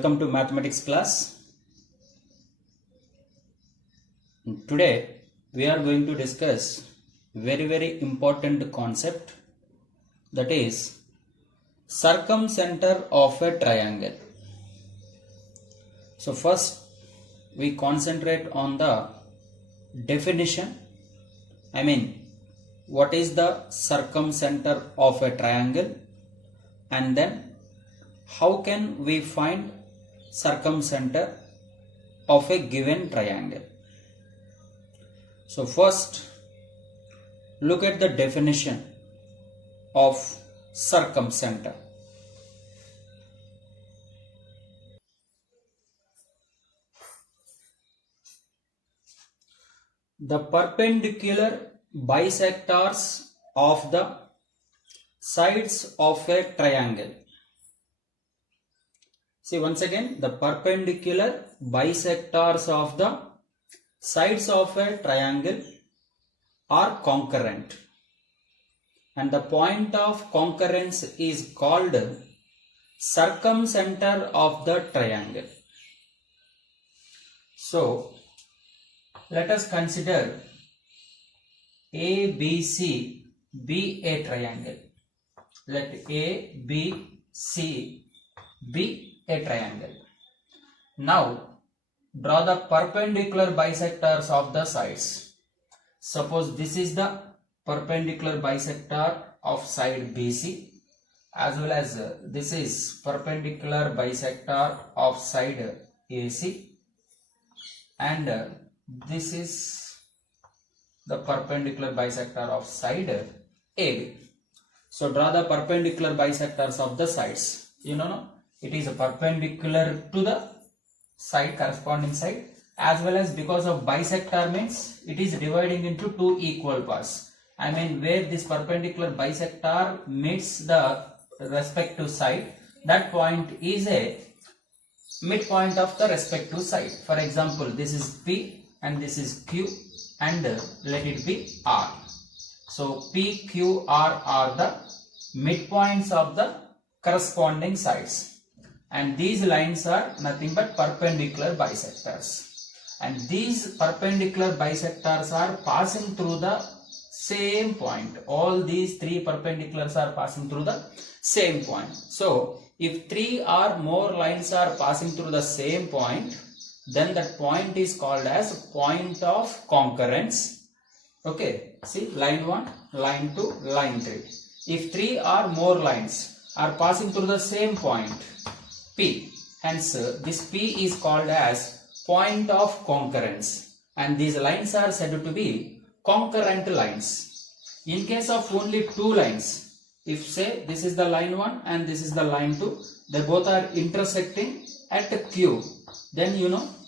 Welcome to mathematics class. Today we are going to discuss very important concept, that is circumcenter of a triangle. So first we concentrate on the definition. What is the circumcenter of a triangle, and then how can we find circumcenter of a given triangle. So first look at the definition of circumcenter. The perpendicular bisectors of the sides of a triangle. See, once again, the perpendicular bisectors of the sides of a triangle are concurrent, and the point of concurrence is called circumcenter of the triangle. So let us consider ABC be a triangle. Let ABC be a triangle. Now draw the perpendicular bisectors of the sides. Suppose this is the perpendicular bisector of side BC, as well as this is perpendicular bisector of side AC, and this is the perpendicular bisector of side AB. So draw the perpendicular bisectors of the sides. It is perpendicular to the side, corresponding side, as well as because of bisector means it is dividing into two equal parts. Where this perpendicular bisector meets the respective side, that point is a midpoint of the respective side. For example, this is P and this is Q, and let it be R. So P, Q, R are the midpoints of the corresponding sides. And these lines are nothing but perpendicular bisectors, and these perpendicular bisectors are passing through the same point. All these three perpendiculars are passing through the same point. So if three or more lines are passing through the same point, then that point is called as point of concurrence. Okay, see, line 1, line 2, line 3. If three or more lines are passing through the same point P, hence this P is called as point of concurrence, and these lines are said to be concurrent lines. In case of only two lines, if say this is the line 1 and this is the line 2, they both are intersecting at Q, then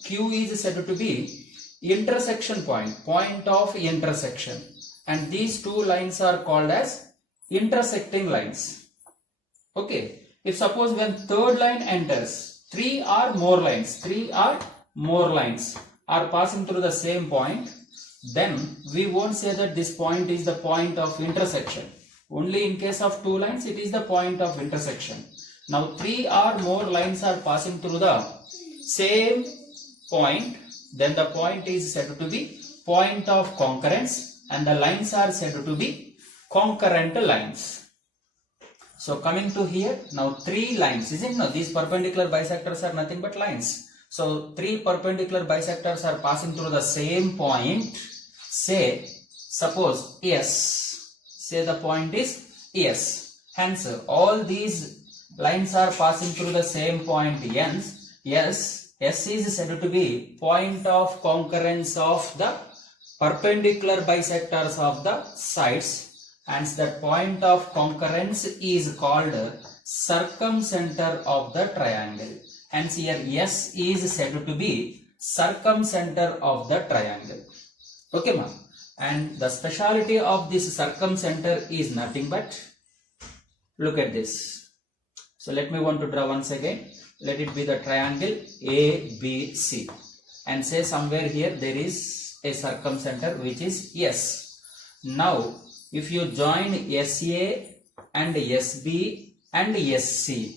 Q is said to be intersection point of intersection, and these two lines are called as intersecting lines. Okay. If suppose when third line enters, three or more lines are passing through the same point, then we won't say that this point is the point of intersection. Only in case of two lines, it is the point of intersection. Now three or more lines are passing through the same point, then the point is said to be point of concurrence, and the lines are said to be concurrent lines. So coming to here, now three lines, isn't it? These perpendicular bisectors are nothing but lines. So three perpendicular bisectors are passing through the same point. Say, suppose S. Say the point is S. Hence, all these lines are passing through the same point N. S is said to be point of concurrence of the perpendicular bisectors of the sides. Hence that point of concurrence is called circumcenter of the triangle. Hence here S is said to be circumcenter of the triangle. Okay, ma'am. And the speciality of this circumcenter is nothing but, look at this. So let me want to draw once again. Let it be the triangle ABC, and say somewhere here there is a circumcenter which is S. Now if you join SA and SB and SC,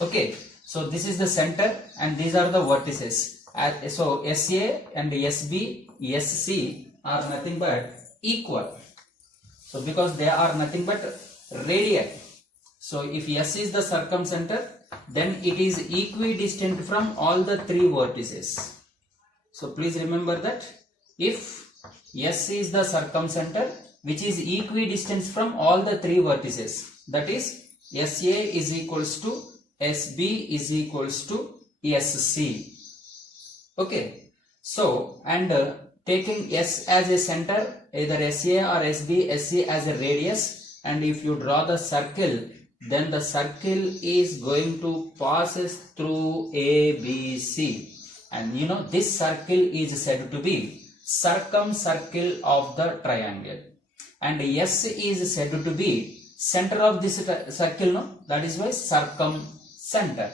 okay, So this is the center and these are the vertices. So SA and SB, SC are nothing but equal. So because they are nothing but radii. So if S is the circumcenter, then it is equidistant from all the three vertices. So please remember that if S is the circumcenter which is equidistant from all the three vertices, that is SA is equals to SB is equals to SC. Okay. So and taking S as a center, either SA or SB, SC as a radius, and if you draw the circle, then the circle is going to passes through ABC, and you know this circle is said to be circumcircle of the triangle, and S is said to be center of this circle, no? That is why circumcenter.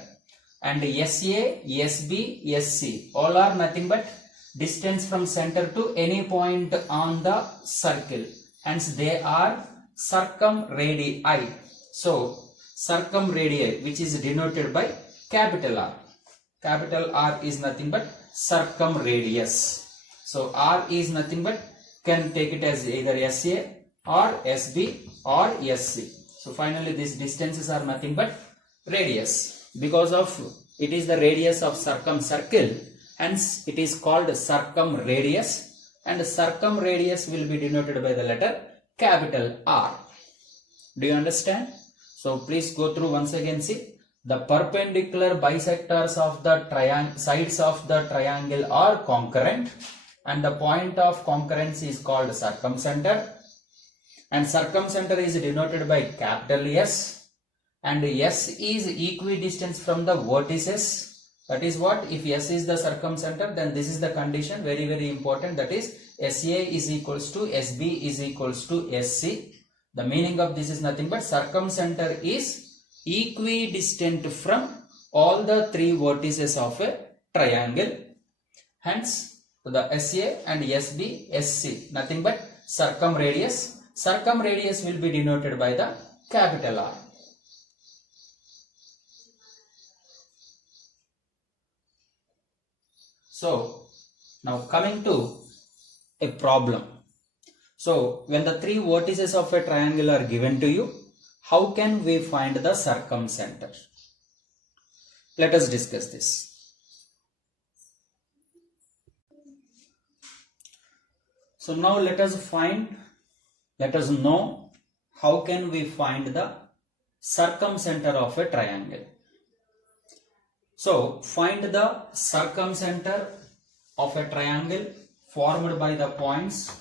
And SA, SB, SC all are nothing but distance from center to any point on the circle, hence they are circumradii. So circumradii, which is denoted by capital R. Capital R is nothing but circumradius. So R is nothing but, can take it as either SA or SB or SC. So finally these distances are nothing but radius. Because of it is the radius of circumcircle, hence it is called circumradius, and circumradius will be denoted by the letter capital R. Do you understand? So please go through once again. See, the perpendicular bisectors of the sides of the triangle are concurrent, and the point of concurrence is called circumcenter, and circumcenter is denoted by capital S, and S is equidistant from the vertices. That is what, if S is the circumcenter, then this is the condition, very very important, that is SA is equals to SB is equals to SC. The meaning of this is nothing but circumcenter is equidistant from all the three vertices of a triangle, hence the SA and SB, SC nothing but circumradius. Circumradius will be denoted by the capital R. So now coming to a problem. So when the three vertices of a triangle are given to you, how can we find the circumcenter? Let us discuss this. So now let us know how can we find the circumcenter of a triangle. So find the circumcenter of a triangle formed by the points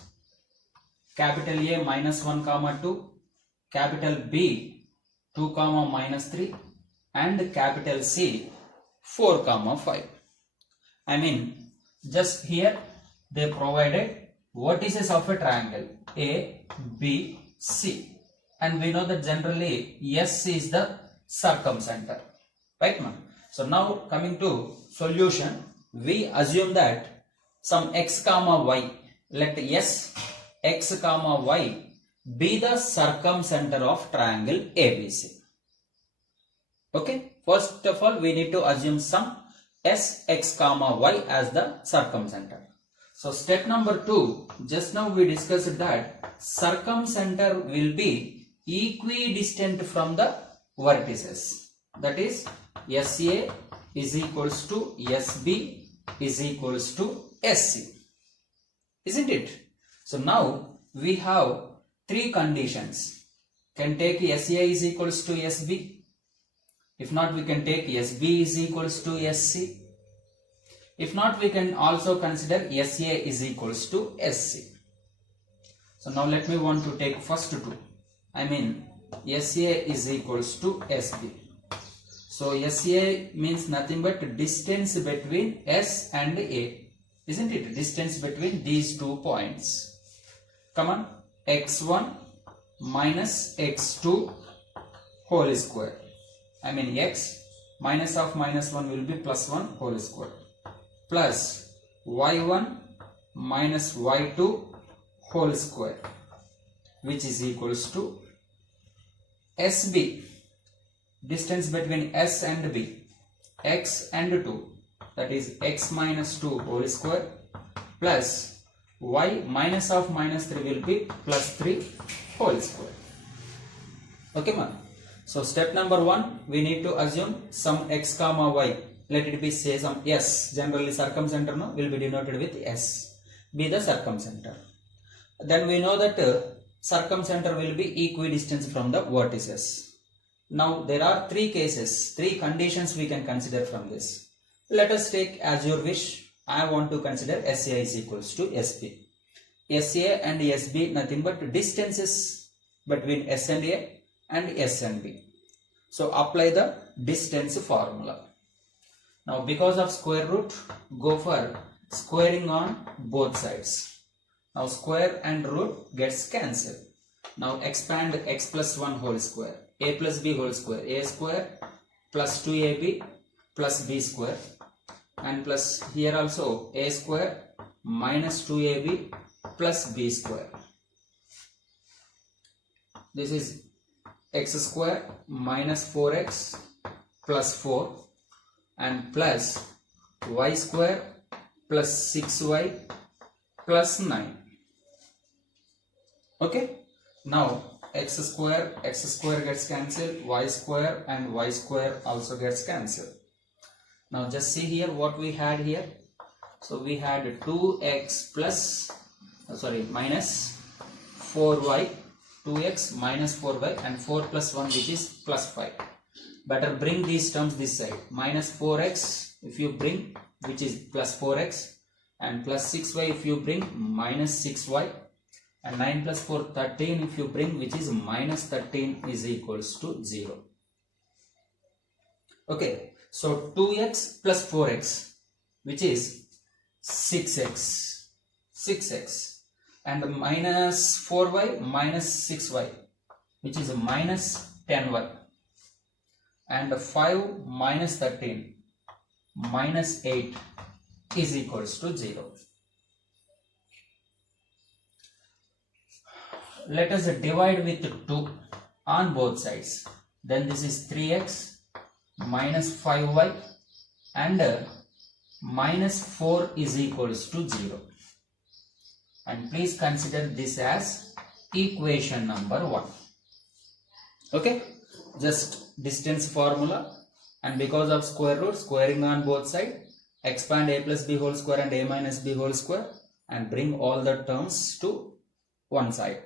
capital A -1, 2, capital B 2, -3, and capital C 4, 5. I mean, just here they provided vertices of a triangle A, B, C, and we know that generally S is the circumcenter, right now? So now coming to solution, we assume that some x comma y, let S x comma y be the circumcenter of triangle ABC. Okay, first of all we need to assume some S x comma y as the circumcenter. So step number 2, just now we discussed that circumcenter will be equidistant from the vertices, that is SA is equals to SB is equals to SC, isn't it? So now we have three conditions. Can take SA is equals to SB. If not, we can take SB is equals to SC. If not, we can also consider SA is equals to SC. So now let me want to take first two. I mean SA is equals to SB. So SA means nothing but distance between S and A, isn't it? Distance between these 2 points. Come on, x1 minus x2 whole square. I mean x minus of -1 will be +1 whole square, plus y1 minus y2 whole square, which is equals to SB, distance between S and B. x and 2, that is x minus 2 whole square, plus y minus of minus 3 will be plus 3 whole square. Okay, ma? So step number 1, we need to assume some x comma y. Let it be say some s. Generally circumcenter no, will be denoted with s. Be the circumcenter. Then we know that circumcenter will be equidistant from the vertices. Now there are 3 cases, 3 conditions we can consider from this. Let us take as your wish. I want to consider SA is equals to SB. SA and SB nothing but distances between S and A and S and B. So apply the distance formula. Now because of square root, go for squaring on both sides. Now square and root gets cancelled. Now expand x plus 1 whole square, a plus b whole square, a square plus 2ab plus b square, and plus here also a square minus 2ab plus b square. This is x square minus 4x plus 4 and plus y square plus 6y plus 9. Okay. Now x square gets cancelled, y square and y square also gets cancelled. Now just see here what we had here. So we had 2x plus minus 4y, 2x minus 4y and 4 plus 1 which is plus 5. Better bring these terms this side. Minus 4x if you bring, which is plus 4x, and plus 6y if you bring, minus 6y, and 9 plus 4 13 if you bring, which is minus 13 is equals to 0. Okay, so 2x plus 4x which is 6x, and minus 4y minus 6y which is minus 10y, and 5 minus 13 minus 8 is equals to 0. Let us divide with 2 on both sides. Then this is 3x minus 5y and minus 4 is equals to 0. And please consider this as equation number 1. Okay, just distance formula, and because of square root, squaring on both sides, expand a plus b whole square and a minus b whole square and bring all the terms to one side.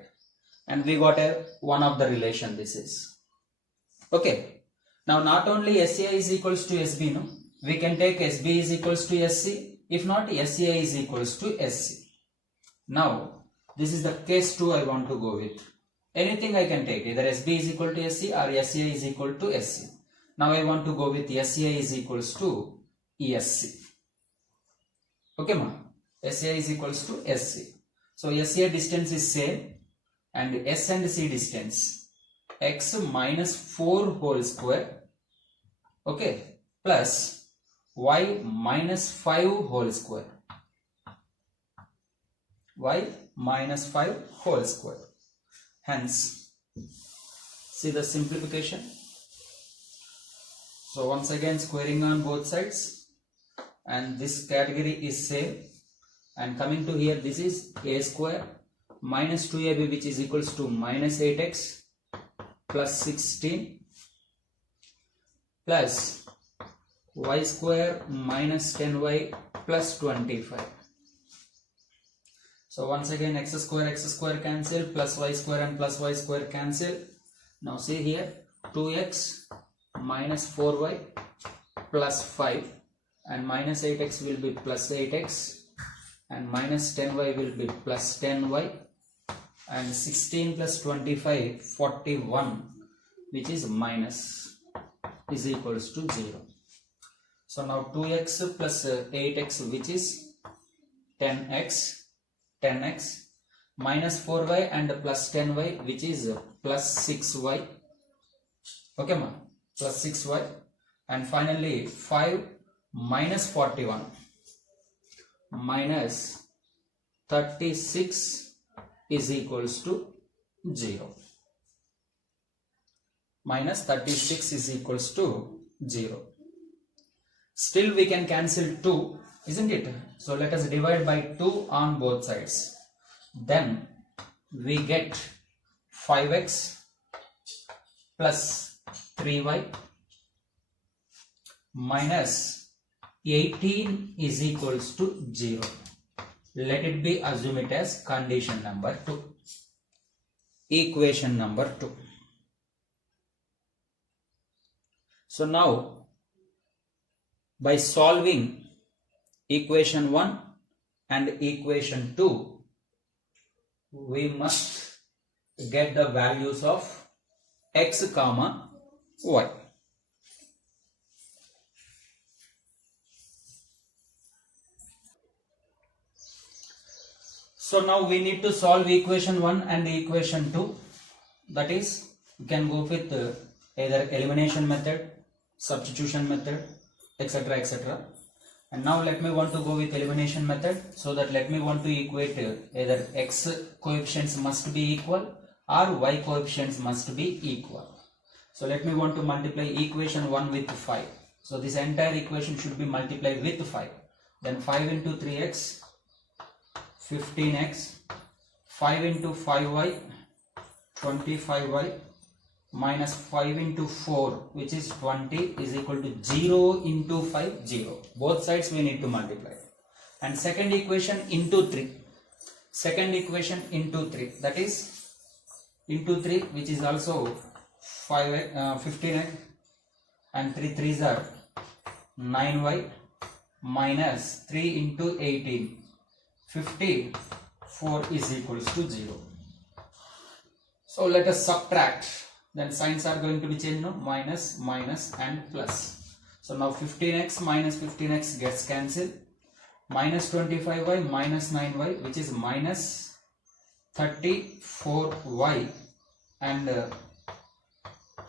And we got one of the relation this is. Okay. Now not only SCI is equals to SB, no, we can take SB is equals to SC. If not, SCI is equals to SC. Now this is the case 2 I want to go with. Anything I can take, either SB is equal to SC or SCI is equal to SC. Now I want to go with SCI is equals to ESC. Okay, ma? SCI is equals to SC. So SCI distance is same, and S and C distance x minus 4 whole square, okay, plus y minus 5 whole square, y minus 5 whole square. Hence, see the simplification. So once again squaring on both sides, and this category is same, and coming to here, this is a square minus 2ab which is equals to minus 8x plus 16 plus y square minus 10y plus 25. So once again x square cancel, plus y square and plus y square cancel. Now see here, 2x minus 4y plus 5 and minus 8x will be plus 8x and minus 10y will be plus 10y, and 16 plus 25, 41, which is minus, is equals to 0. So now 2x plus 8x which is 10x, minus 4y and plus 10y which is plus 6y. Okay, ma? Plus 6y. And finally 5 minus 41 minus 36 is equals to 0. Minus 36 is equals to 0. Still we can cancel 2, isn't it? So let us divide by 2 on both sides. Then we get 5x plus 3y minus 18 is equals to 0. Let it be assume it as condition number 2. Equation number 2. So now by solving equation 1 and equation 2, we must get the values of x comma y. So now we need to solve equation 1 and equation 2. That is, you can go with either elimination method, substitution method, etc, etc. And now let me want to go with elimination method. So that let me want to equate either x coefficients must be equal or y coefficients must be equal. So let me want to multiply equation 1 with 5. So this entire equation should be multiplied with 5. Then 5 into 3x, 15x, 5 into 5y, 25y, minus 5 into 4, which is 20, is equal to 0 into 5, 0. Both sides we need to multiply. And second equation into 3. Second equation into 3, that is into 3, which is also 15x, and 3 3s are 9y, minus 3 into 18, 54 is equals to 0. So let us subtract. Then signs are going to be changed, no? Minus, minus and plus. So now 15x minus 15x gets cancelled. Minus 25y minus 9y, which is minus 34y, and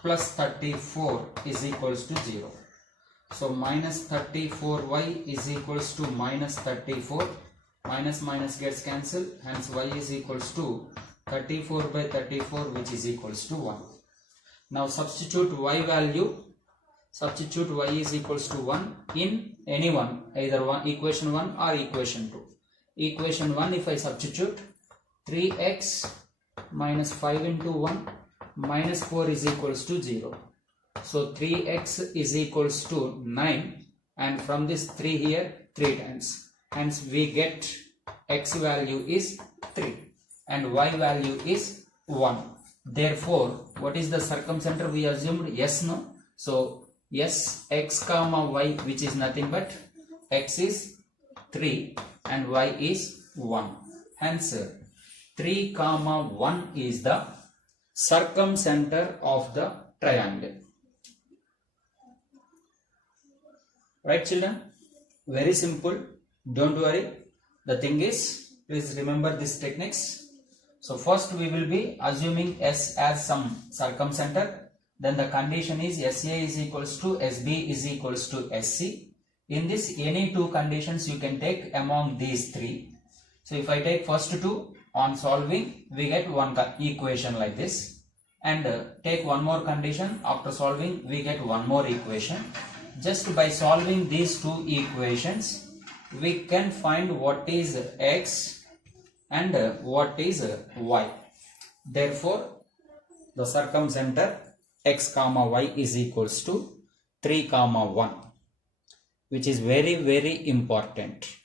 plus 34 is equals to 0. So minus 34y is equals to minus 34. Minus minus gets cancelled, hence y is equals to 34 by 34, which is equals to 1. Now substitute y value. Substitute y is equals to 1 in any one, either equation 1 or equation 2. Equation 1, if I substitute, 3x minus 5 into 1 minus 4 is equals to 0. So 3x is equals to 9, and from this 3 here 3 times. Hence we get x value is 3 and y value is 1. Therefore, what is the circumcenter we assumed? Yes, no? So yes, x comma y, which is nothing but x is 3 and y is 1. Hence 3 comma 1 is the circumcenter of the triangle. Right, children? Very simple. Don't worry. The thing is, please remember these techniques. So first we will be assuming S as some circumcenter. Then the condition is SA is equals to SB is equals to SC. In this, any two conditions you can take among these three. So if I take first two, on solving we get one equation like this. And take one more condition, after solving we get one more equation. Just by solving these two equations, we can find what is x and what is y. Therefore, the circumcenter x comma y is equals to 3 comma 1, which is very, very important.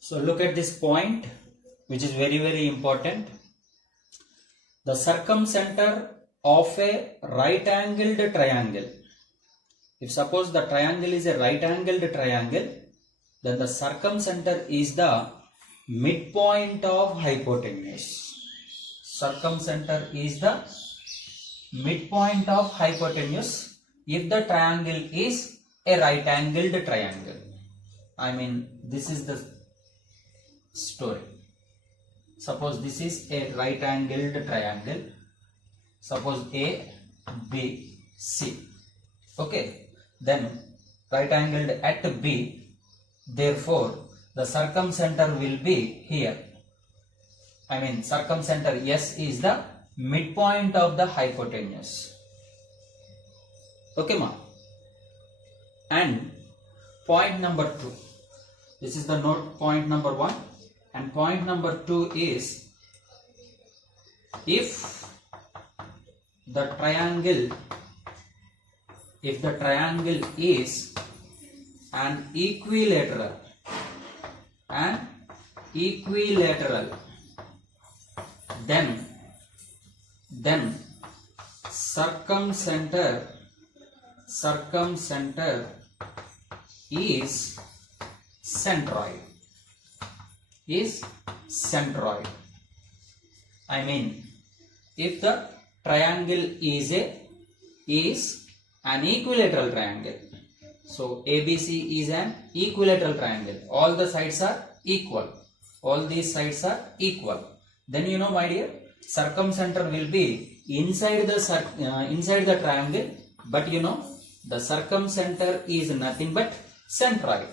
So look at this point, which is very, very important. The circumcenter of a right angled triangle. If suppose the triangle is a right angled triangle, then the circumcenter is the midpoint of hypotenuse. Circumcenter is the midpoint of hypotenuse if the triangle is a right angled triangle. I mean, this is the story. Suppose this is a right angled triangle. Suppose A, B, C. Okay. Then right angled at B. Therefore, the circumcenter will be here. I mean circumcenter S is the midpoint of the hypotenuse. Okay ma? And point number 2. This is the note point number 1, and point number 2 is, if the triangle is an equilateral, then circumcenter is centroid. I mean, if the triangle is an equilateral triangle, so ABC is an equilateral triangle, all the sides are equal, all these sides are equal, then you know my dear, circumcenter will be inside the triangle, but you know the circumcenter is nothing but centroid.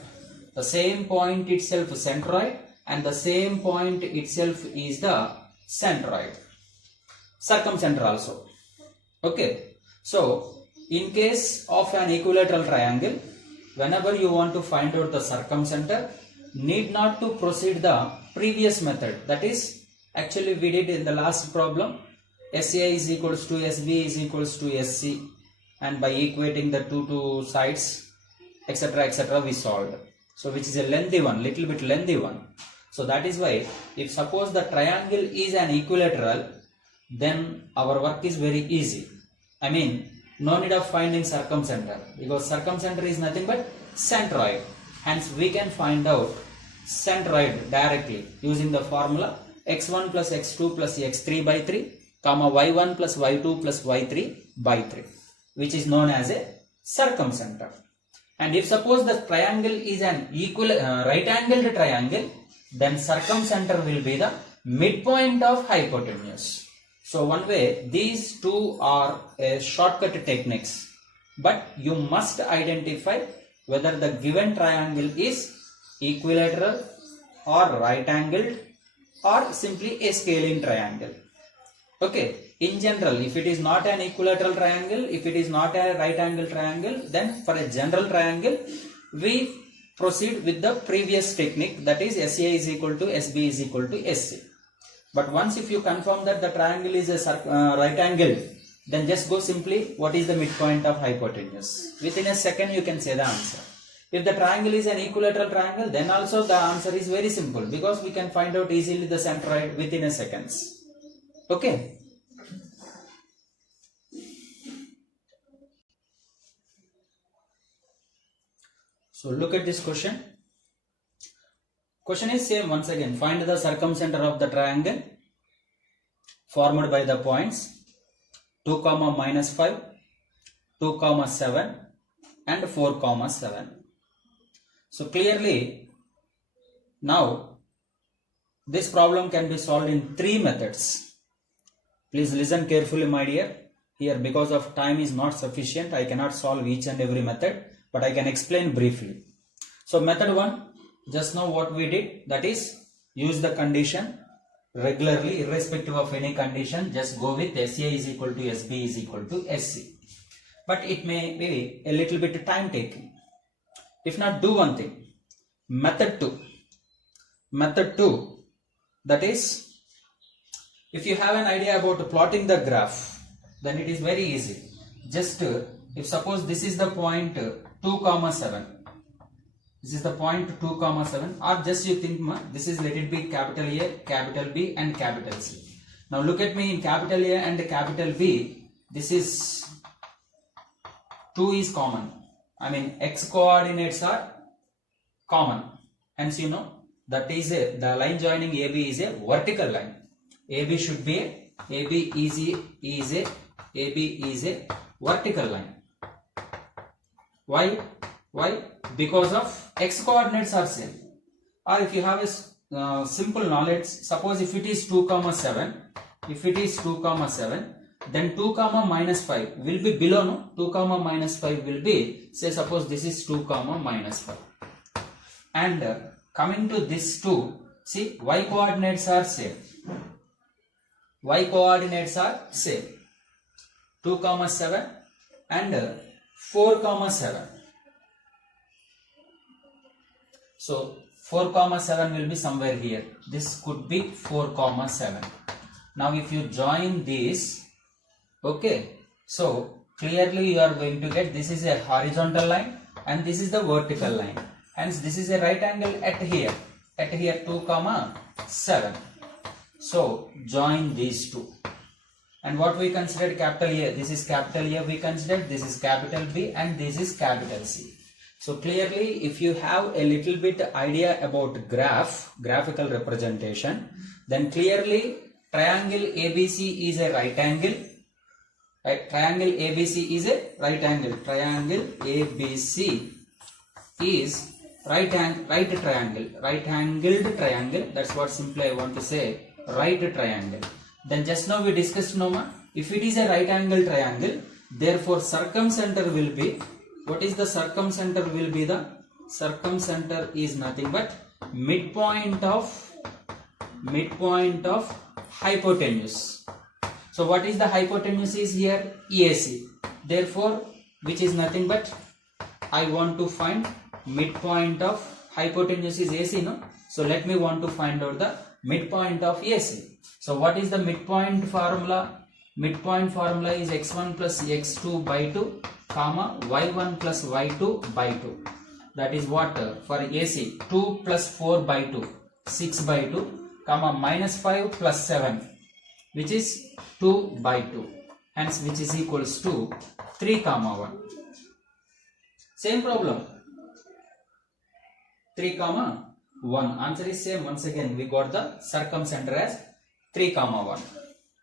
The same point itself centroid, and the same point itself is the centroid. Circumcenter also. Okay. So in case of an equilateral triangle, whenever you want to find out the circumcenter, need not to proceed the previous method. That is, actually we did in the last problem, SA is equals to SB is equals to SC, and by equating the two sides, etc., we solved. So which is a lengthy one, little bit lengthy one. So that is why, if suppose the triangle is an equilateral, then our work is very easy. I mean, no need of finding circumcenter, because circumcenter is nothing but centroid. Hence we can find out centroid directly using the formula x1 plus x2 plus x3 by 3, comma y1 plus y2 plus y3 by 3, which is known as a circumcenter. And if suppose the triangle is an right-angled triangle, then circumcenter will be the midpoint of hypotenuse. So one way, these two are shortcut techniques, but you must identify whether the given triangle is equilateral or right-angled or simply a scaling triangle. Okay. In general, if it is not an equilateral triangle, if it is not a right angle triangle, then for a general triangle, we proceed with the previous technique, that is SA is equal to SB is equal to SC. But once if you confirm that the triangle is a right angle, then just go simply, what is the midpoint of hypotenuse? Within a second you can say the answer. If the triangle is an equilateral triangle, then also the answer is very simple, because we can find out easily the centroid within a seconds. Okay. So look at this question. Question is same once again. Find the circumcenter of the triangle formed by the points 2, -5, 2, 7 and 4, 7. So clearly now this problem can be solved in 3 methods. Please listen carefully my dear. Here, because of time is not sufficient, I cannot solve each and every method, but I can explain briefly. So method 1, just now what we did, that is use the condition regularly, irrespective of any condition, just go with SA is equal to SB is equal to SC. But it may be a little bit time taking. If not, do one thing. Method 2, that is, if you have an idea about plotting the graph, then it is very easy. Just if suppose this is the point 2, 7, this is the point 2, 7, or just you think this is, let it be capital A, capital B and capital C. Now look at me, in capital A and capital B, this is 2 is common. I mean x coordinates are common. Hence you know that is the line joining AB is a vertical line. AB should be AB is a vertical line. Why? Because of x coordinates are same. Or if you have a simple knowledge, suppose if it is 2, 7, then 2, -5 will be below, no? 2, -5 will be, say suppose this is 2, -5. And coming to this 2, see y coordinates are same. Y coordinates are same. 2, 7 and 4, 7. So 4, 7 will be somewhere here. This could be 4, 7. Now if you join these, okay, so clearly you are going to get this is a horizontal line and this is the vertical line. Hence this is a right angle at here 2, 7. So join these two. And what we considered capital A, this is capital A we considered, this is capital B and this is capital C. So clearly if you have a little bit idea about graphical representation, then clearly triangle ABC is a right angle. Right? Triangle ABC is a right angle. Triangle ABC is right angled triangle. That's what simply I want to say. Right triangle. Then just now we discussed, Noma, if it is a right angle triangle, therefore circumcenter will be, what is the circumcenter will be? The circumcenter is nothing but midpoint of hypotenuse. So what is the hypotenuse is here? AC. Therefore, which is nothing but, I want to find midpoint of hypotenuse is AC, no? So let me want to find out the midpoint of AC. So what is the midpoint formula? Midpoint formula is x1 plus x2 by 2, comma y1 plus y2 by 2. That is what for AC 2 plus 4 by 2, 6 by 2, comma minus 5 plus 7, which is 2 by 2. Hence which is equals to 3, 1. Same problem. 3, 1. Answer is same. Once again we got the circumcenter as 3, 1.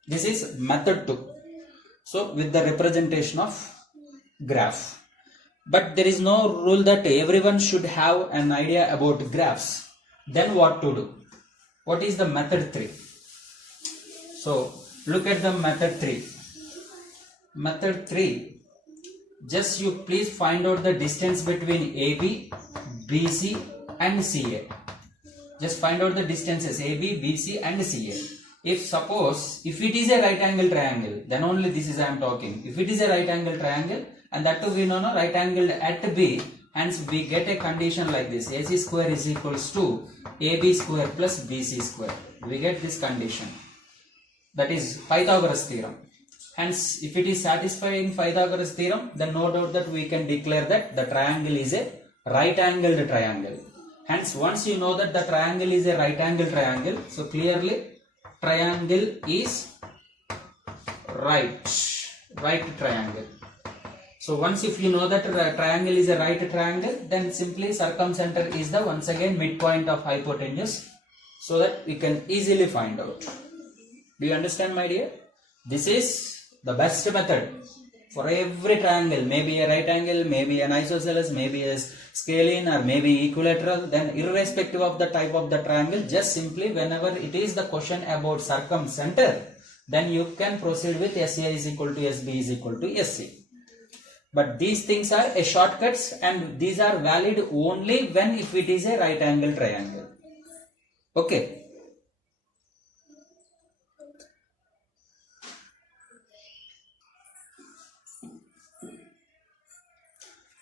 This is method 2. So with the representation of graph. But there is no rule that everyone should have an idea about graphs. Then what to do? What is the method 3? So look at the method 3. Method 3, just you please find out the distance between AB, BC and CA. Just find out the distances AB, BC and CA. If it is a right angle triangle, then only this is I am talking. If it is a right angle triangle, and that too we know no, right angled at B, hence we get a condition like this: AC square is equals to AB square plus BC square. We get this condition. That is Pythagoras theorem. Hence, if it is satisfying Pythagoras theorem, then no doubt that we can declare that the triangle is a right angled triangle. Hence, once you know that the triangle is a right angle triangle, so clearly triangle is right triangle. So once if you know that triangle is a right triangle, then simply circumcenter is the once again midpoint of hypotenuse, so that we can easily find out. Do you understand, my dear? This is the best method for every triangle, maybe a right angle, maybe an isosceles, maybe a scalene, or maybe equilateral. Then irrespective of the type of the triangle, just simply whenever it is the question about circumcenter, then you can proceed with SA is equal to SB is equal to SC. But these things are a shortcuts, and these are valid only when if it is a right angle triangle. Okay.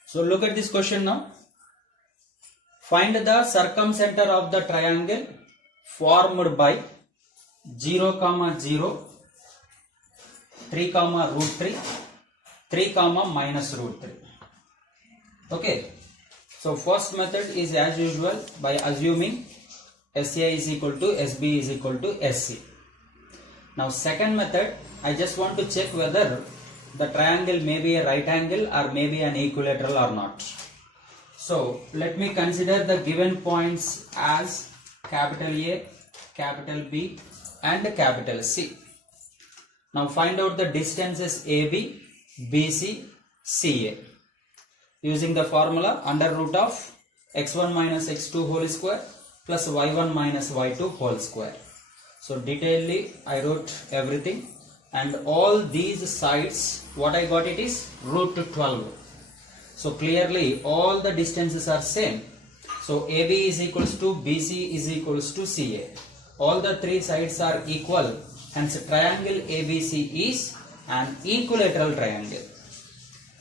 So look at this question now. Find the circumcenter of the triangle formed by 0, 0, 3, root 3, 3, minus root 3. Okay. So first method is as usual by assuming SA is equal to SB is equal to SC. Now second method, I just want to check whether the triangle may be a right angle or maybe an equilateral or not. So let me consider the given points as capital A, capital B and capital C. Now find out the distances AB, BC, CA using the formula under root of x1 minus x2 whole square plus y1 minus y2 whole square. So detailedly I wrote everything. And all these sides, what I got it is root 12. So clearly all the distances are same. So AB is equals to BC is equals to CA. All the three sides are equal, hence triangle ABC is an equilateral triangle.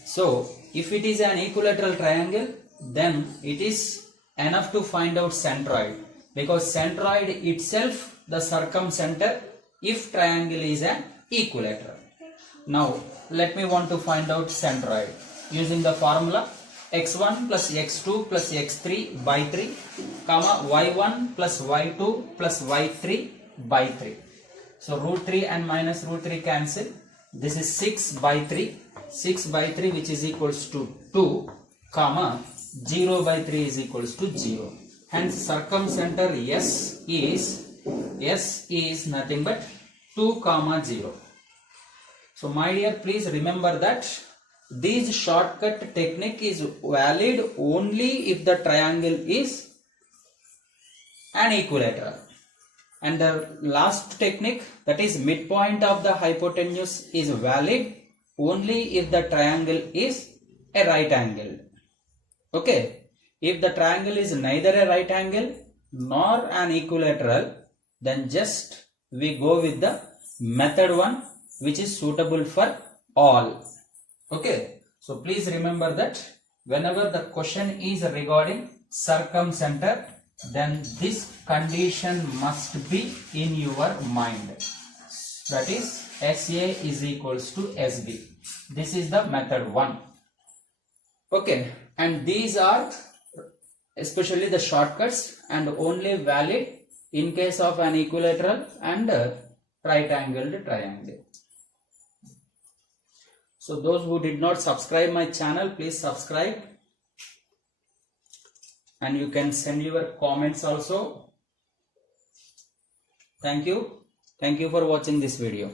So if it is an equilateral triangle, then it is enough to find out centroid, because centroid itself the circumcenter if triangle is an equilateral. Now let me want to find out centroid using the formula x1 plus x2 plus x3 by 3 comma y1 plus y2 plus y3 by 3. So root 3 and minus root 3 cancel. This is 6 by 3. 6 by 3 which is equals to 2 comma 0 by 3 is equals to 0. Hence circumcenter S is nothing but 2 comma 0. So my dear, please remember that this shortcut technique is valid only if the triangle is an equilateral. And the last technique, that is midpoint of the hypotenuse, is valid only if the triangle is a right angle. Okay, if the triangle is neither a right angle nor an equilateral, then just we go with the method 1, which is suitable for all. Okay, so please remember that whenever the question is regarding circumcenter, then this condition must be in your mind. That is SA is equals to SB. This is the method 1. Okay, and these are especially the shortcuts and only valid in case of an equilateral and right angled triangle. So those who did not subscribe my channel, please subscribe, and you can send your comments also. Thank you for watching this video.